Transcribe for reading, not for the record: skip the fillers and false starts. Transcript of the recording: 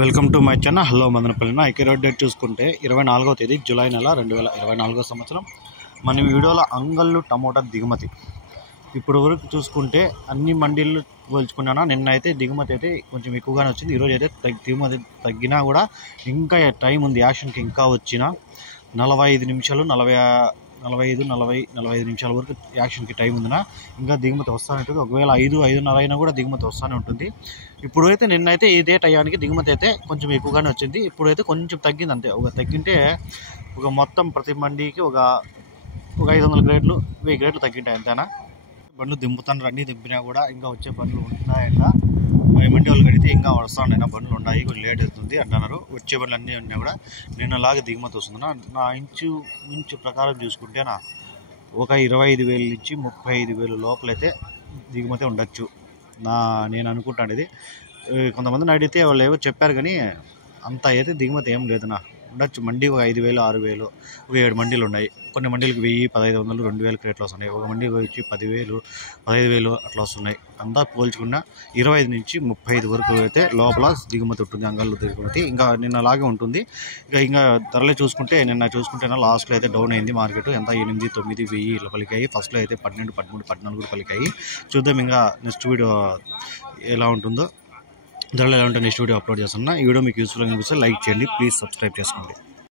Welcome to my channel. Hello Madanapalle. IK road date చూసుకుంటే 24వ తేదీ July నెల 2024 సంవత్సరం. మన వీడియోలో అంగళ్ళు టమోటా దిగుమతి ఇప్పుడు వరకు చూసుకుంటే అన్ని మండీలు పోల్చుకున్నా నిన్నైతే దిగుమతి అయితే కొంచెం ఎక్కువగానే వచ్చింది. ఈరోజు అయితే దిగుమతి తగ్గినా కూడా ఇంకా టైం ఉంది యాక్షన్కి. ఇంకా వచ్చిన 45 నిమిషాలు 45 నిమిషాల వరకు యాక్షన్కి టైం ఉందినా ఇంకా దిగుమతి వస్తూనే ఉంటుంది. ఒకవేళ 5-5:30 అయినా కూడా దిగుమతి వస్తూనే ఉంటుంది. ఇప్పుడైతే నిన్నైతే ఇదే టయానికి దిగుమతి అయితే కొంచెం ఎక్కువగానే వచ్చింది. ఇప్పుడైతే కొంచెం తగ్గింది అంతే. తగ్గింటే మొత్తం ప్రతి మండీకి ఒక 500 గ్రేడ్లు 1000 గ్రేడ్లు తగ్గింటాయి అంతేనా. బండ్లు దింపుతాను, అన్నీ దింపినా కూడా ఇంకా వచ్చే బండ్లు ఉంటున్నాయంట. మండి వాళ్ళు కడితే ఇంకా వస్తానైనా బండ్లు ఉన్నాయి, కొంచెం లేట్ అవుతుంది అంటున్నారు. వచ్చే బండ్లు అన్నీ ఉన్నా కూడా నిన్నలాగా దిగుమతి వస్తుందన్నా. నా ఇంచు ప్రకారం చూసుకుంటే ఒక 25,000 నుంచి 35,000 లోపలైతే దిగుమతి ఉండొచ్చు నేను అనుకుంటాను. ఇది కొంతమందిని అడిగితే వాళ్ళు ఏవో చెప్పారు కానీ అంత అయితే దిగుమతి ఏం లేదన్నా. ఉండొచ్చు మండి ఒక 5,000 6,000 ఒక 7 మండీలు ఉన్నాయి. కొన్ని మండీలకు 1000 1,500 2,000 క్రేట్లు వస్తున్నాయి. ఒక మండీకి వచ్చి 10,000 15,000 అట్లా వస్తున్నాయి. అంతా పోల్చుకున్న 25 నుంచి 35 వరకు అయితే లోపల దిగుమతి ఉంటుంది. అంగళ్ళు దిగుమతి ఇంకా నిన్నలాగే ఉంటుంది. ఇంకా ధరలే చూసుకుంటే నిన్న చూసుకుంటే లాస్ట్లో అయితే డౌన్ అయింది మార్కెట్. ఎంత 8, 9, 1000 ఇట్లా పలికాయి. ఫస్ట్లో అయితే 12, 13, 14 కూడా పలికాయి. చూద్దాం ఇంకా నెక్స్ట్ వీడియో ఎలా ఉంటుందో, ధరలు ఎలా ఉంటుందో నెక్స్ట్ వీడియో అప్లోడ్ చేస్తున్నా. ఈ వీడియో మీకు యూస్ఫుల్ అనిపిస్తే లైక్ చేయండి, ప్లీజ్ సబ్స్క్రైబ్ చేసుకోండి.